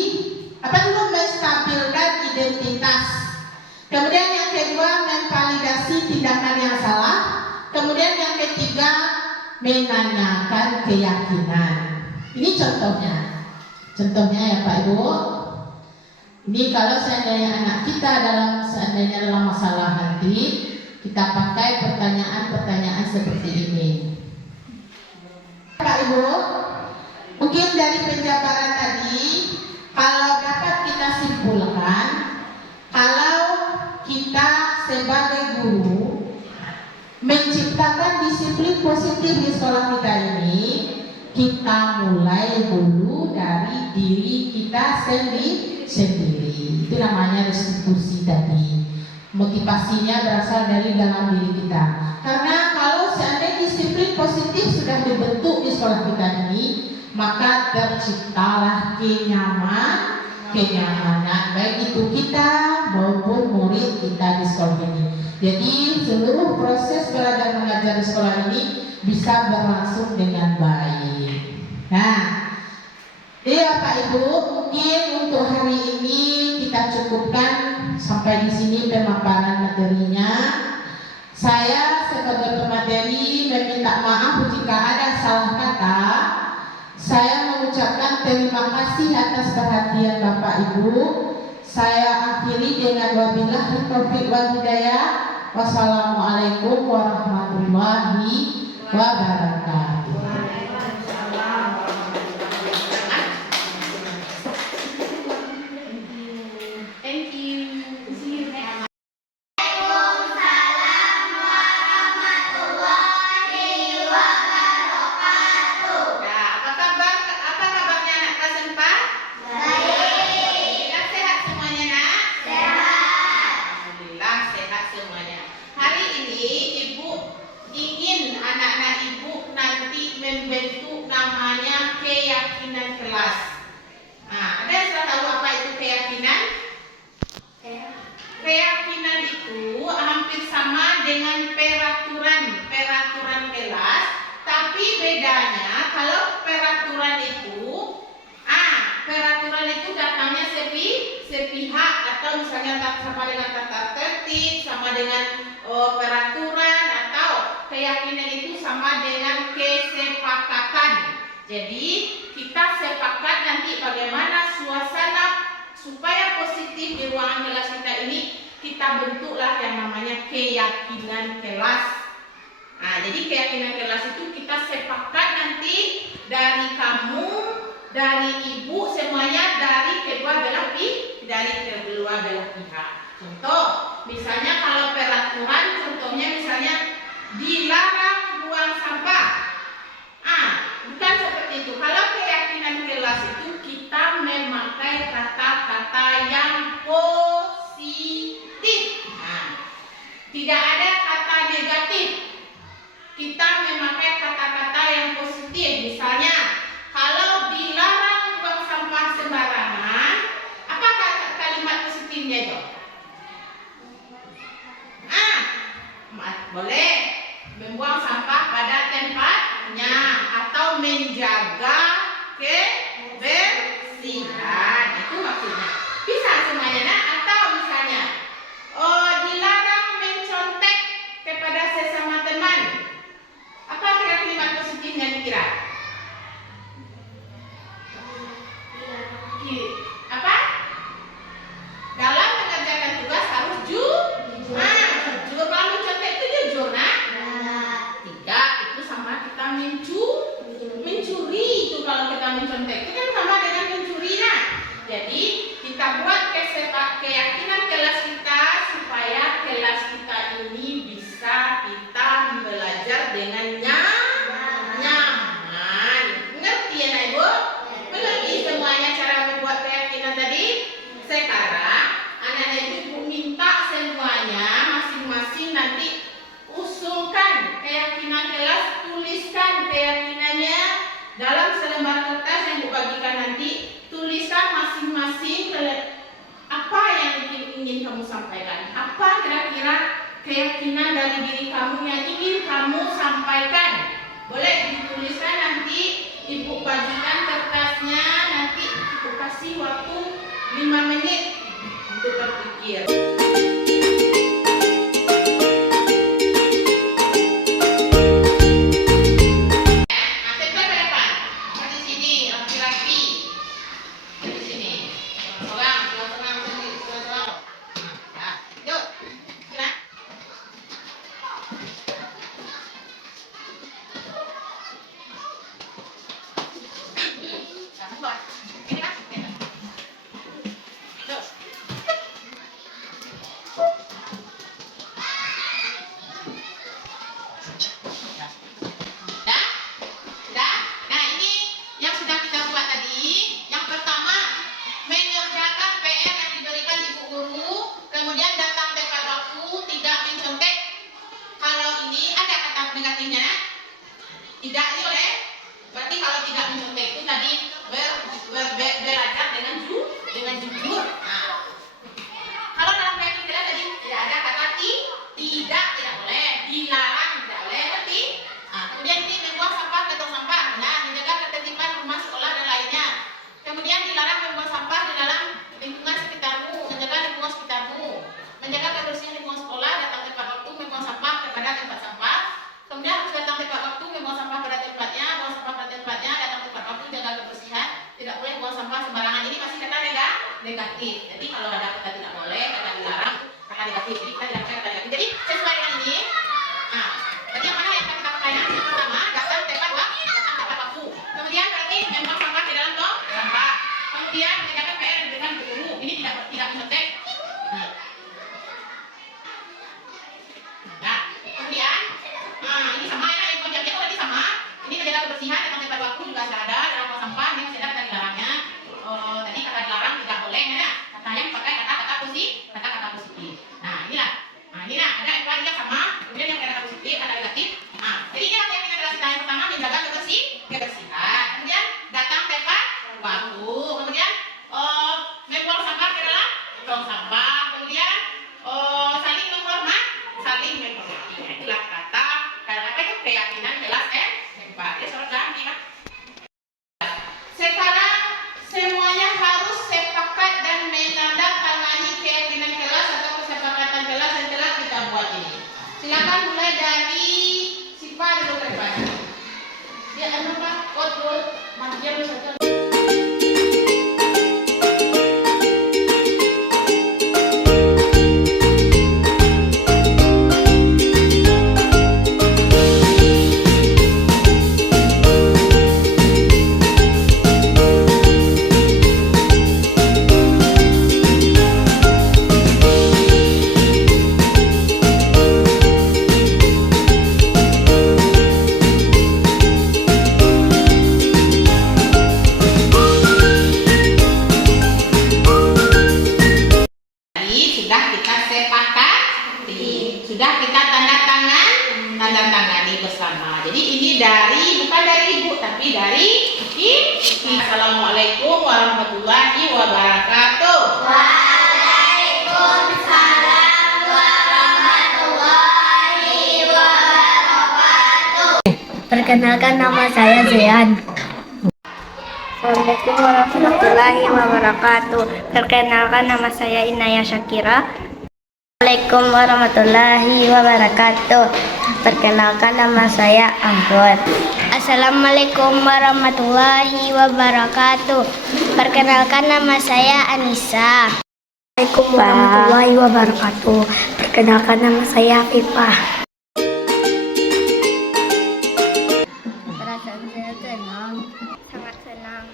menstabilkan identitas. Kemudian yang kedua, memvalidasi tindakan yang salah. Kemudian yang ketiga, menanyakan keyakinan. Ini contohnya. Contohnya ya Pak Ibu. Ini kalau seandainya anak kita dalam masalah nanti, kita pakai pertanyaan-pertanyaan seperti ini. Pak Ibu, mungkin dari penjabaran tadi, kalau dapat kita simpulkan, kalau kita sebagai guru menciptakan disiplin positif di sekolah kita ini, kita mulai dulu dari diri kita sendiri. Itu namanya restitusi tadi. Motivasinya berasal dari dalam diri kita. Karena kalau seandainya disiplin positif sudah dibentuk di sekolah kita ini, maka terciptalah kenyamanan baik itu kita maupun murid kita di sekolah ini. Jadi seluruh proses belajar mengajar di sekolah ini bisa berlangsung dengan baik. Nah, iya Pak Ibu, mungkin untuk hari ini kita cukupkan sampai di sini pemaparan materinya. Saya sebagai pemateri meminta maaf jika ada salah kata. Saya mengucapkan terima kasih atas perhatian Bapak Ibu. Saya akhiri dengan wabillahi taufiq wal hidayah. Wassalamualaikum warahmatullahi wabarakatuh. Thank you. See you next. Membentuk namanya keyakinan kelas. Nah, ada yang sudah tahu apa itu keyakinan? Keyakinan itu hampir sama dengan peraturan kelas, tapi bedanya kalau peraturan itu datangnya sepihak atau misalnya sama dengan tata tertib, sama dengan peraturan, atau keyakinan itu sama dengan kesepakatan. Jadi kita sepakat nanti bagaimana suasana supaya positif di ruangan kelas kita ini, kita bentuklah yang namanya keyakinan kelas. Nah, jadi keyakinan kelas itu kita sepakat nanti dari kamu, dari ibu, semuanya dari kedua belah pihak. Contoh, misalnya kalau peraturan, contohnya misalnya dilarang buang sampah. Bukan seperti itu. Kalau keyakinan kelas itu kita memakai kata-kata yang positif. Tidak ada kata negatif. Kita memakai kata-kata yang positif. Misalnya, kalau dilarang buang sampah sembarangan, apa kalimat positifnya itu? Boleh membuang sampah pada tempatnya atau menjaga kebersihan, itu maksudnya. Bisa semuanya, atau misalnya dilarang mencontek kepada sesama teman. Apa kalimat positifnya dikira? Apa? Dalam mengerjakan tugas harus jujur. Kalau mencontek itu jujur, tidak, itu sama kita mencuri. Itu kalau kita mencontek itu kan sama dengan mencuri. Jadi kita buat keyakinan kelas kita supaya kelas kita ini bisa kita belajar dengan nyaman. Ngerti ya Ibu? Mengerti semuanya cara membuat keyakinan tadi? Sekarang anak-anak ibu minta semuanya masing-masing nanti usulkan keyakinan kelas, tuliskan keyakinannya dalam selembar kertas yang dibagikan nanti. Tuliskan masing-masing apa yang ingin kamu sampaikan. Apa kira-kira keyakinan dari diri kamu yang ingin kamu sampaikan? Boleh dituliskan, nanti ibu bagikan kertasnya, nanti ibu kasih waktu 5 menit untuk berpikir. Di sini. tidak menyontek itu tadi belajar dengan jujur. Nah, kalau dalam PMI kita tadi tidak ada kata tidak boleh, dilarang tidak boleh, ngerti? Nah, kemudian ini membuang sampah ke tong sampah, nah menjaga ketertiban rumah sekolah dan lainnya. Kemudian dilarang membuang sampah di dalam lingkungan sekitarmu, menjaga lingkungan sekitarmu, menjaga kebersihan lingkungan sekolah, datang tepat waktu membuang sampah kepada tempat sampah. Kemudian harus datang tepat waktu membuang sampah pada tempatnya, buang sampah pada tempatnya, datang tepat waktu, jaga kebersihan, tidak boleh buang sampah sembarangan. Ini masih kata negatif. Jadi kalau ada kata tidak boleh, kata dilarang, kata negatif. Jadi kita tidak kata negatif. Jadi sesuai dengan ini. Nah, tadi yang mana yang kita pakai? Yang pertama, datang tepat waktu. Kemudian berarti membuang sampah di dalam tong sampah. Kemudian menjaga PR dengan guru. Ini tidak mencetek. Nah, kemudian ini sama ya, yang konsepnya tadi sama. Ini menjaga kebersihan, datang tepat waktu juga ada dalam tong sampah. Ini masih ada kata dilarangnya. Tadi kata dilarang tidak boleh ya. Kata yang pakai kata-kata positif. Nah, inilah ada yang lagi yang sama. Kemudian yang kata positif, kata negatif. Nah, jadi ini yang kita jelaskan yang pertama menjaga kebersihan. Kemudian datang tepat waktu. Kemudian membuang sampah ke dalam tong sampah. Kemudian saling menghormati. Nah, itulah kata itu keyakinan jelas hebat. Ya, saudara nih. Sekarang semuanya harus sepakat dan menandatangani keyakinan kelas atau kesepakatan kelas yang telah kita buat ini. Silakan mulai dari Sipa dulu ke depan. Dia apa? Kode Mardian saja. Sudah kita tanda tangani bersama. Jadi ini bukan dari ibu tapi dari kita. Assalamualaikum warahmatullahi wabarakatuh. Waalaikumsalam warahmatullahi wabarakatuh. Perkenalkan, nama saya Zean. Assalamualaikum warahmatullahi wabarakatuh. Perkenalkan, nama saya Inaya Syakira. Assalamualaikum warahmatullahi wabarakatuh. Perkenalkan, nama saya Anggun. Assalamualaikum warahmatullahi wabarakatuh. Perkenalkan, nama saya Anissa. Assalamualaikum warahmatullahi wabarakatuh. Perkenalkan, nama saya Afifah. Perasaan saya senang,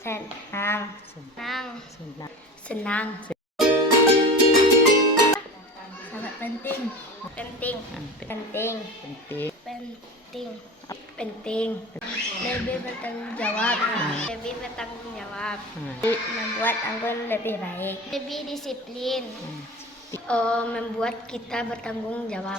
sangat senang. Senang. Sangat penting. Lebih bertanggung jawab. Membuat Anggun lebih baik. Lebih disiplin. Membuat kita bertanggung jawab.